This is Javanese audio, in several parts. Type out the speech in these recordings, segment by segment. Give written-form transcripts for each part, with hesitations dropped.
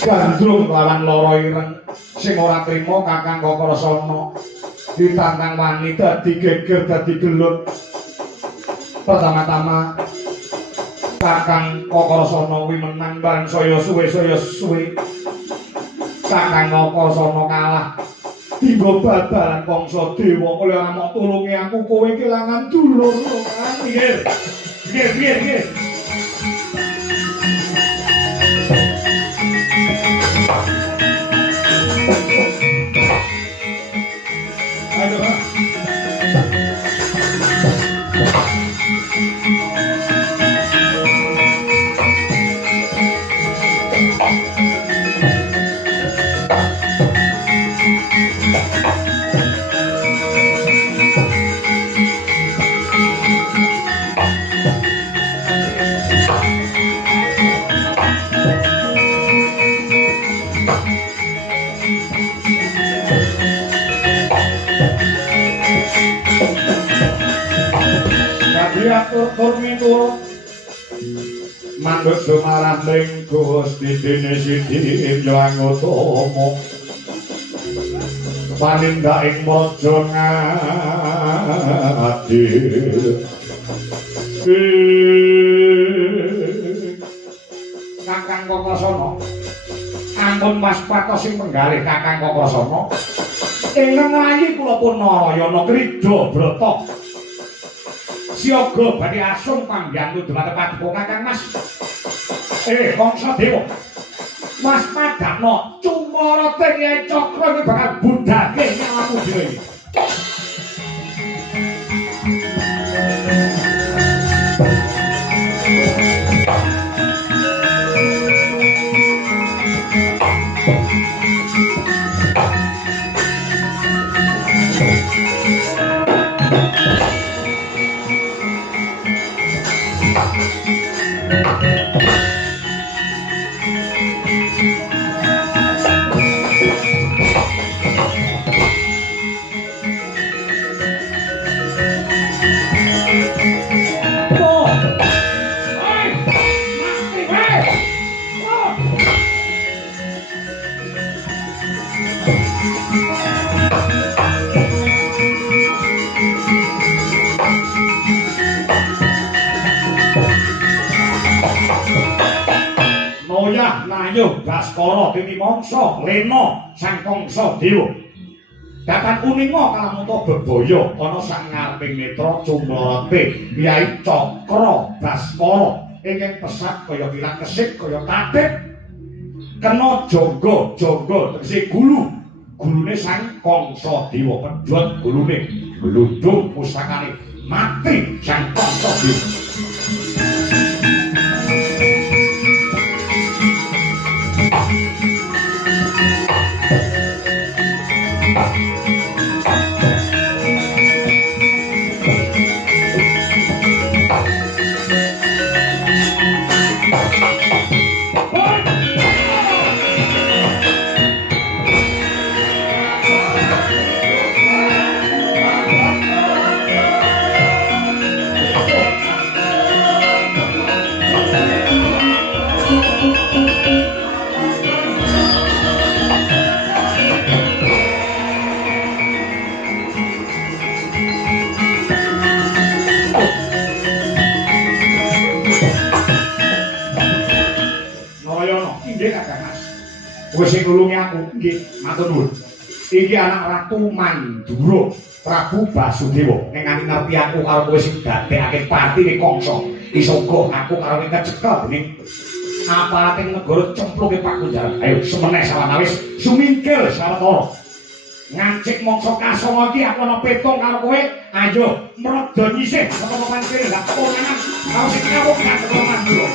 Gandrung lawan loro ireng sing ora trima Kakang Kakrasana ditantang wani dadi geger dadi gelut. Pertama-tama Kakang Kakrasana kuwi menang bareng saya suwe. Kakang Kakrasana kalah. Tiba babalan Kangsa Dewa oleh ora mok tulungi aku kowe kelangan dulur. Nggih. Atur miturut mandhut sumarah ning Gusti Dene Sidi Anggotama panindhaking praja ngadil Kakang Kakrasana ampun Mas Patos sing penggalih Kakang Kakrasana ingkang rayi kula pun Narayana Krida Brata siaga badhe asung panggantu dhumateng paduka Kakang Mas. Kangsa Dewa. Mas Padakna cumara teng cakra iki bakal budhake nyawamu dhewe iki. Ayo Baskara Titi Mangsa Lena Sang Kangsa Dewa Datan Uninga kalamunta bebaya ana sang ngareping netra cumlorete Kyai Cakra Baskara ingkang pesat kaya kilat kesik kaya tatip kena jangga tegese gulune Sang Kangsa Dewa pedhot gulune glundung pusakane mati Sang Kangsa Dewa. Wis sing nulungi aku nggih matur nuwun. Iki anak Ratu Mandura Prabu Basudewa ning ngerti aku karo kowe sing dadekake patine Kangsa iso aku karo kowe kecekel dening aparating negara cempluke Pakunjaran. Ayo semeneh sawanawis sumingkil sawetara. Ngancik mangsa kasonga iki aku ana petung karo kowe. Ayo mrodo nyisih saka pancen gak konangan karo sing kawok gak Mandura.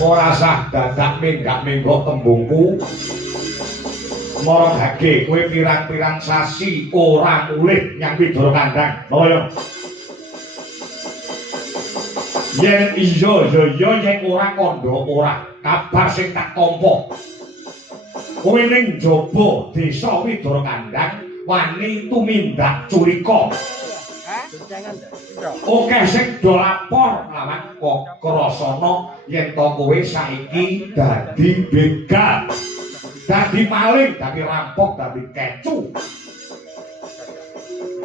Ora sah dadak minggak-minggok tembungku mara gage kowe pirang-pirang sasi ora mulih nyang Widara Kandhang kaya yen iya yen ora kandha ora kabar sing tak tampa kowe ning njaba desa Widara Kandhang wani tumindak curika oke sing do lapor lawan Krasana yen to kowe saiki dadi begal, dadi maling, dadi rampok, dadi kecu.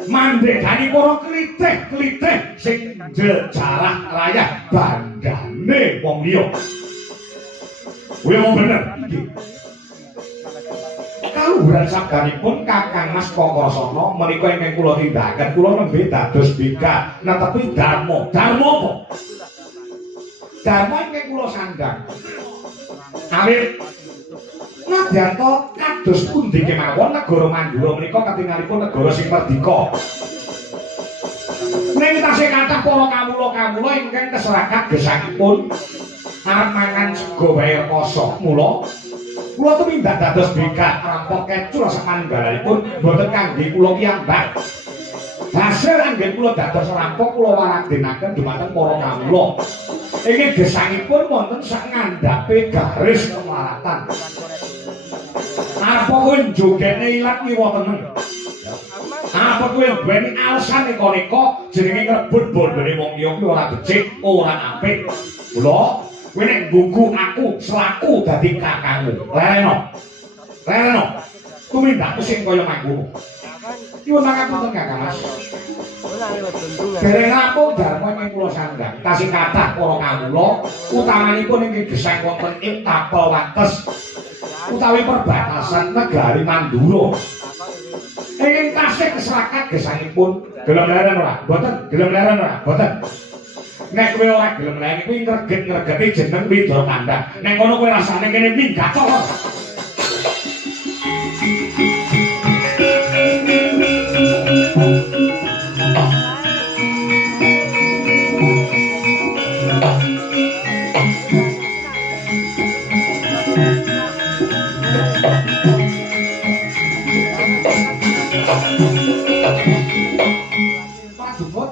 Mandhegani para klitih-klitih sing jejarah rayah bandane wong liya. Kuwi wong bener iki. Kaluhuran sabdanipun Kakang Mas Krasana menika ingkang kula tindakaken kula nembe dados begal netepi dharma. Dharma apa? Dharma ingkang kula sandhang. Awit nadyan to kados pundi kemawon negara Mandura menika katingalipun negara sing merdika. Ning tasih kathah para kawula-kawula ingkang keserakat gesangipun arep mangan sega wae rekoso. Mula kula tumindak dados begal rampok kecu rasa manunggalipun boten kangge kula piyambak. Hasil anggen kula dados rampok kula waradenaken dumateng para kawula. Ingin gesangipun wonten sak ngandhape garis kemaratan. Apa kowe njogene ilat kiwa teneng? Apa kowe duweni alasan nika jenenge ngrebut bondone wong liya kuwi ora becik, ora apik. Mula kowe nek nggugu aku selaku dadi kakangmu. Lereno. Tumindakku sing kaya mangkono. Nyuwun pangapunten Kakang Mas. Dereng rampung dharma ing kula sandhang. Tasih kathah para kawula utamanipun ing gesang wonten ing tapel wates utawi perbatasan negari Mandura. Ing tasih keserakat gesangipun gelem leren ora? Mboten, gelem leren ora? Mboten. Nek kowe ora gelem leren kuwi ngreget-ngregeti jeneng Widara Kandhang. Nek ngono kowe rasane kene minggat to.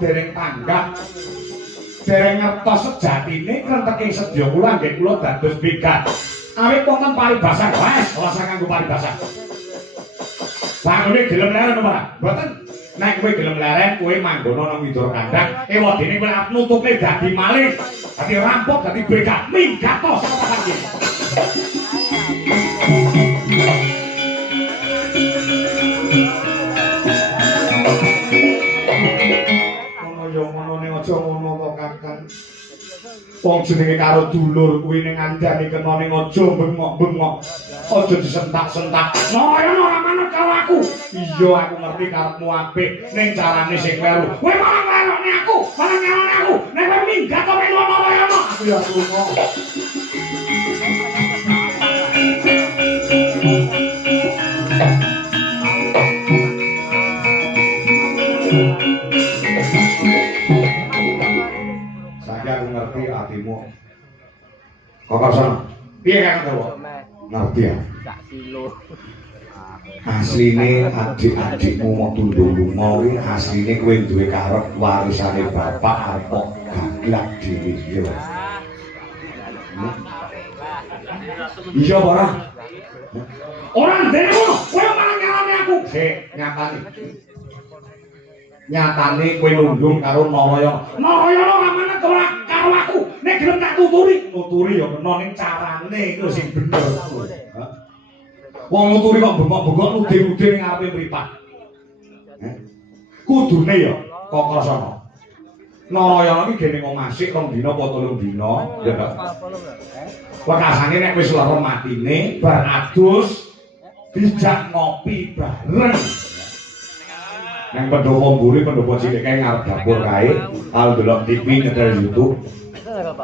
Dereng tanggap dereng ngertos sejatine krenteke sedya kula nggih kula dados begal awit wonten paribasan wes rasa kanggo paribasan bangune gelem leren ora mboten nek kowe gelem leren kowe manggono nang Widara Kandhang ewadene kowe arep nutupe dadi maling dadi rampok dadi begal minggat to saka papan Wong jenenge karo dulur kuwi ning ngandani kena ning aja bengok-bengok. Aja disentak-sentak. Noyono ora manut karo aku. Iya aku ngerti karepmu apik ning carane sing kleru. Kowe malah ngelokne aku, malah ngelokne aku. Nek kowe minggat kok ning Noyono. Aku ya lunga. Aku ngerti hatimu. Kokosan. Piye kan kowe? Ngerti ya? Asline adik-adikmu mau tunduk lunga kuwi asline kowe duwe karep warisane bapak arep gaglak dhewe ya. Iya ora? Ora ndene ngono, kowe malah ngalami aku. Nyatane. Nyatane kowe nundung karo Narayana. Narayana ora manut karo aku. Nek gelem tak tuturi ya kena ning carane iku sing bener. Wong nuturi kok bengok-bengok nude-nude ning ngarepe mripat. Kudune ya Kokosana. Narayana iki gene wong asik 2 dina apa 3 dina, ya ta. Wekasane nek wis lara matine bar adus dijak ngopi bareng. Nang pendopo mburi pendopo cilik kae ngarep dapur kae, al delok TV nyetel YouTube.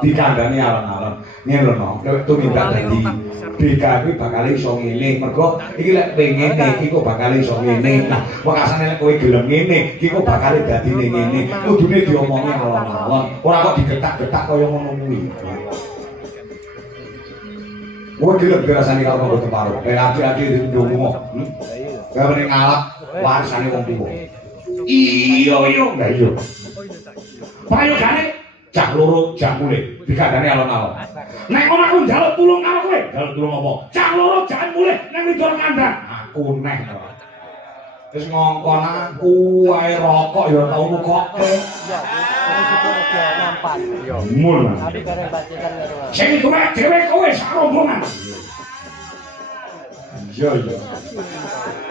Dikandani alon-alon. Ngene lho, nek tumindak dadi BK kuwi bakal iso ngene. Mergo iki lek pengen iki kok bakal iso ngene. Nah, wekasane lek kowe gelem ngene, iki kok bakal dadi ngene. Kudune diomongi alon-alon. Ora kok digetak-getak kaya ngono kuwi. Kowe gelem dirasani karo kanggo teparo. Adik-adik ndonga. Kowe mending ngalap warisane wong tuwa. Iya. Lah iya. Prayogane cah loro jak mulih dikandani alon-alon. Nek ngono aku njaluk tulung karo kowe. Njaluk tulung apa? Cah loro jak mulih ning widul kandang. Aku neh to. Wis ngongkon aku wae rokok ya tau nukokke. Iya. Mul. Sing tuwek dhewe kowe sak rombongan. Iya.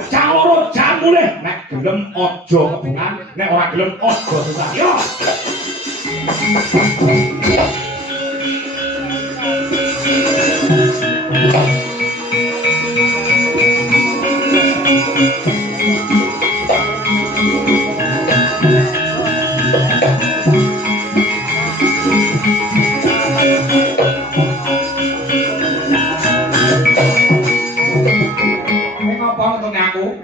Cah loro jak mulih nek gelem aja kebungan, nek ora gelem aja susah. Yo.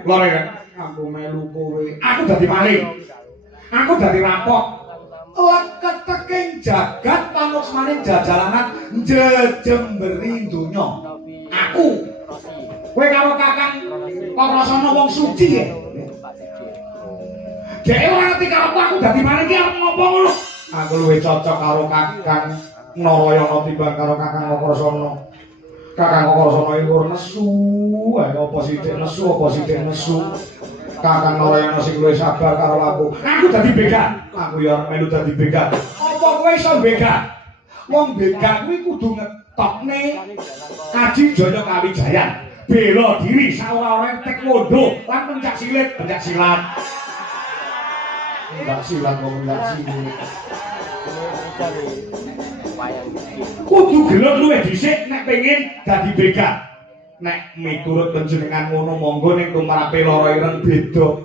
Lore kan? Aku melu kowe. Aku dadi maling. Aku dadi rampok. Leket teking jagat manut maning jajalanan njejemberi donya. Aku. Kowe karo Kakang Kokosana wong suci ya. Dhek ora ngerti karo aku dadi maling ki arep ngopo ngono. Aku luwih cocok karo Kakang Narayana timbang karo Kakang Kokosana. Kakang Kokosana iku nesu, apa sithik nesu. Kakang Narayana sing luwih sabar karo aku. Aku dadi begal. Aku ya melu dadi begal. Apa kowe iso begal? Wong begal kuwi kudu ngetokne Kaji Jaya Kawijayan. Bela diri saora-ora taekwondo lan pencak silat. Pencak silat kok pencak silat. Kudu gelem luwih dhisik nek pengin dadi begal. Nek miturut panjenengan ngono monggo ning tumrape lara ireng beda.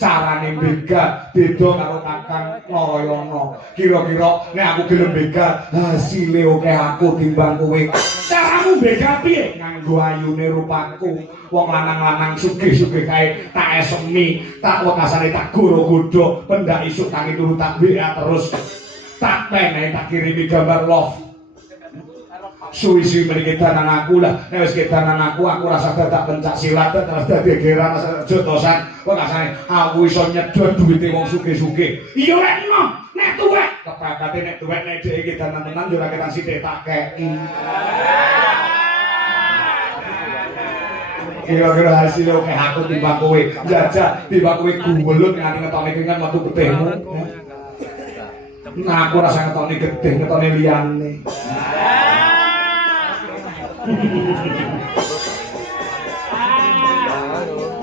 Carane begal beda karo Kakang Narayana. Kira-kira nek aku gelem begal, hasile oke aku timbang kowe. Caramu begal piye? Nganggo ayune rupaku. Wong lanang-lanang sugih-sugih kae tak esemi, tak wekasane tak goro-godho, pendak isuk tangi turu tak WA terus. Tak penehi tak kirimi gambar love. Suwi-suwi mriki danan aku lah. Nek wis kedanan aku rasa dadak pencak silat terus dadi geran jotosan. Kok kasane aku iso nyedot duwite wong sugih-sugih. Iya rek nom, nek tuwek kepakate nek tuwek nek dhek iki danan tenan yo ora ketan sithik tak keki. Kira-kira hasilnya oke aku timbang kowe. Jajah timbang kowe gumelut nganti ngetone keringat metu getihmu. Nah aku rasa ngetone getih, ngetone liyane.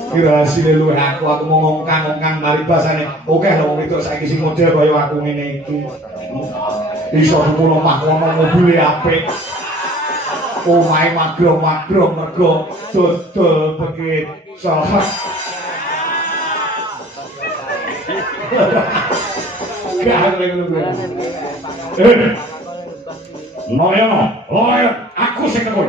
Kira hasilnya luwih aku mau ngongkang mari basane. Oke lho wong wedok saiki sing model kaya aku ngene iki. iso kula makono mobil apik. Omahe magro-magro mergo dodol begit saha. Loyo, aku sing tekun.